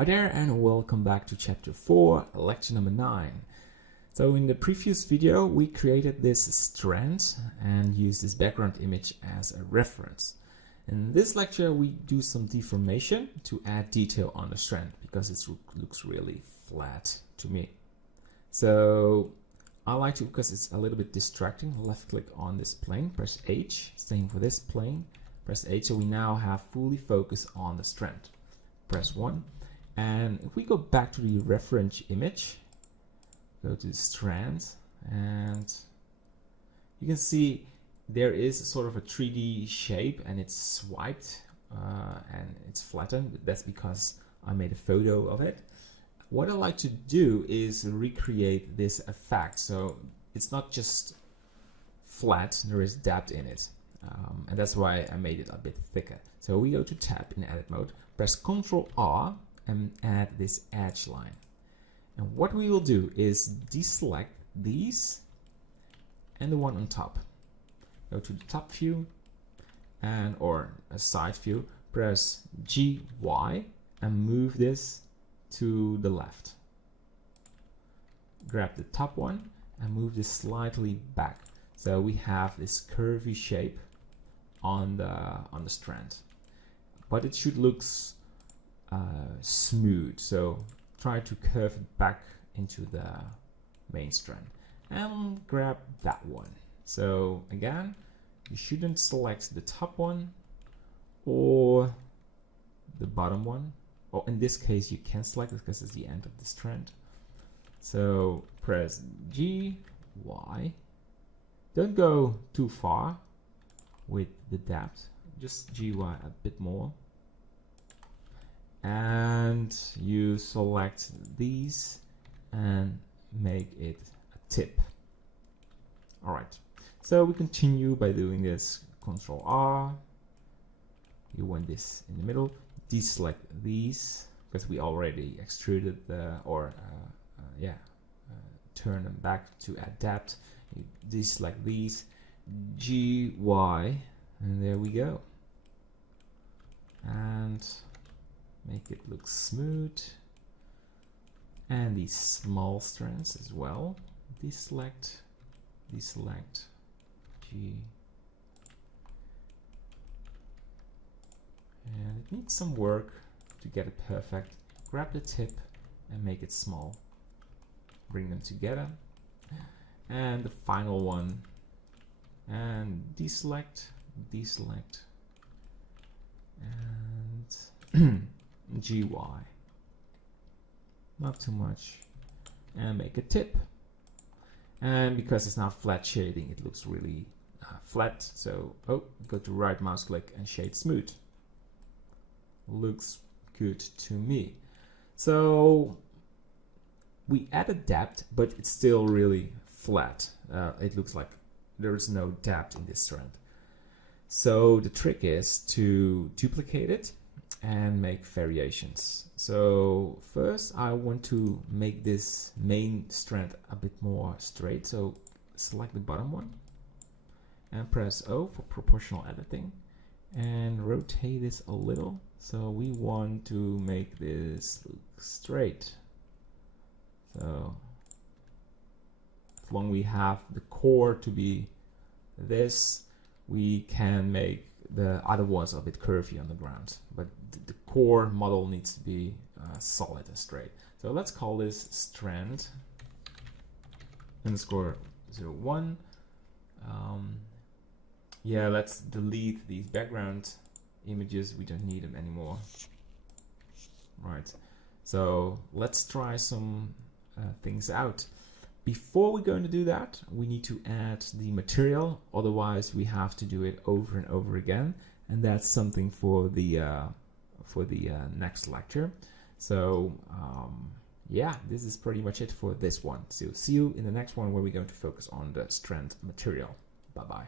Hi there and welcome back to chapter 4, lecture number 9. So in the previous video we created this strand and used this background image as a reference. In this lecture we do some deformation to add detail on the strand because it looks really flat to me. So I like to, because it's a little bit distracting, left click on this plane, press H, same for this plane, press H, so we now have fully focus on the strand. Press 1. And if we go back to the reference image, go to the strand, and you can see there is sort of a 3D shape and it's swiped and it's flattened. That's because I made a photo of it. What I like to do is recreate this effect. So it's not just flat, there is depth in it. And that's why I made it a bit thicker. So we go to tab in edit mode, press Ctrl R, and add this edge line. And what we will do is deselect these and the one on top. Go to the top view and or a side view, press GY and move this to the left. Grab the top one and move this slightly back. So we have this curvy shape on the strand. But it should look smooth, so try to curve it back into the main strand and grab that one. So again, you shouldn't select the top one or the bottom one, or in this case you can select it because it's the end of the strand. So press G, Y, don't go too far with the depth, just GY a bit more. And you select these and make it a tip. All right, so we continue by doing this. Ctrl R, you want this in the middle, deselect these because we already extruded turn them back to add depth. You deselect these, GY, and there we go. And make it look smooth. And these small strands as well. Deselect, deselect, G. And it needs some work to get it perfect. Grab the tip and make it small. Bring them together. And the final one. And deselect, deselect, and GY, not too much, and make a tip. And because it's not flat shading, it looks really flat. So go to right mouse click and shade smooth. Looks good to me. So we added depth, but it's still really flat. It looks like there is no depth in this strand. So the trick is to duplicate it and make variations. So first I want to make this main strand a bit more straight. So select the bottom one and press O for proportional editing and rotate this a little. So we want to make this look straight. So as long as we have the core to be this, we can make the other ones a bit curvy on the ground, but the core model needs to be solid and straight. So let's call this strand underscore 01. Yeah, let's delete these background images. We don't need them anymore. Right. So let's try some things out. Before we're going to do that, we need to add the material. Otherwise, we have to do it over and over again, and that's something for the next lecture. So yeah, this is pretty much it for this one. So see you in the next one where we're going to focus on the strand material. Bye bye.